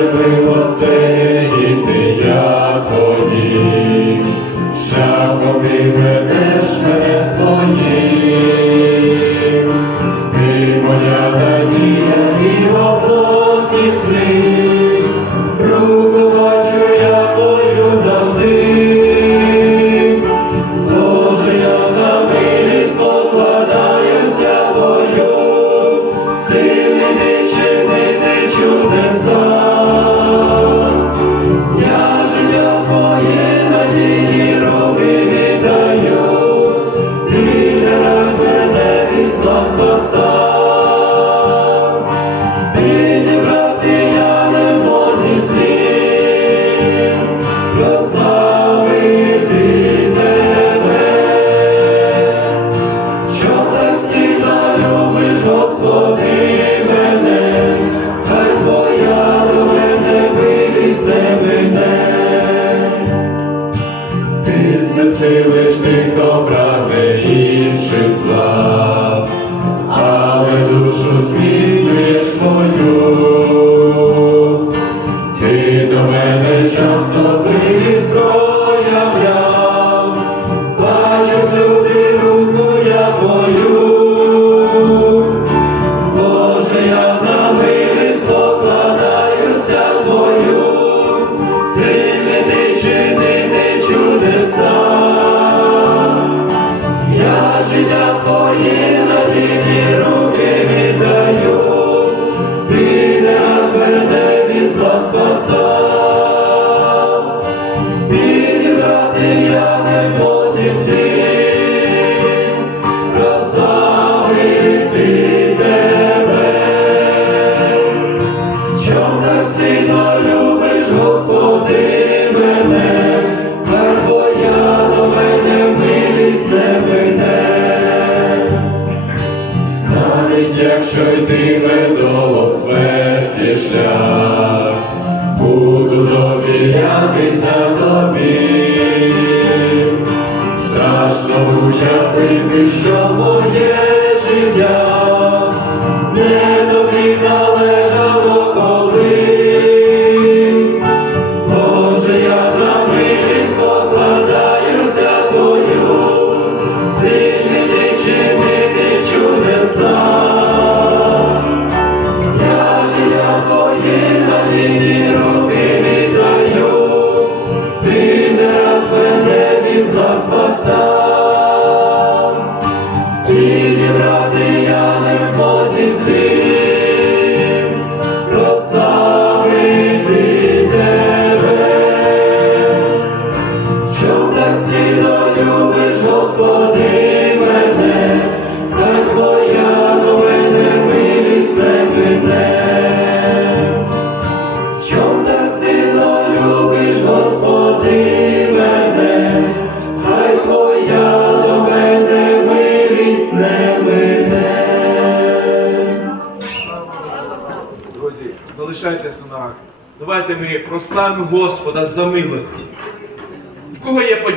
Боже, милосердний я твоїм, шляхом ти ведеш мене своїм, ти моя надія і облотниці, руку бачу я твою завжди, Боже, я на милість покладаюся Твою, сильний ти чудеса. Возвеселиш ти, хто прагне інших зла, але душу світ. видолок смерті шлях, буду довірятися тобі, страшно уявити, що моє. за спасав, підібрати я не в змозі свім, прославити тебе, щоб так всі долю. друзі, залишайтеся на. Давайте ми прославимо Господа за милості. В кого є подяка?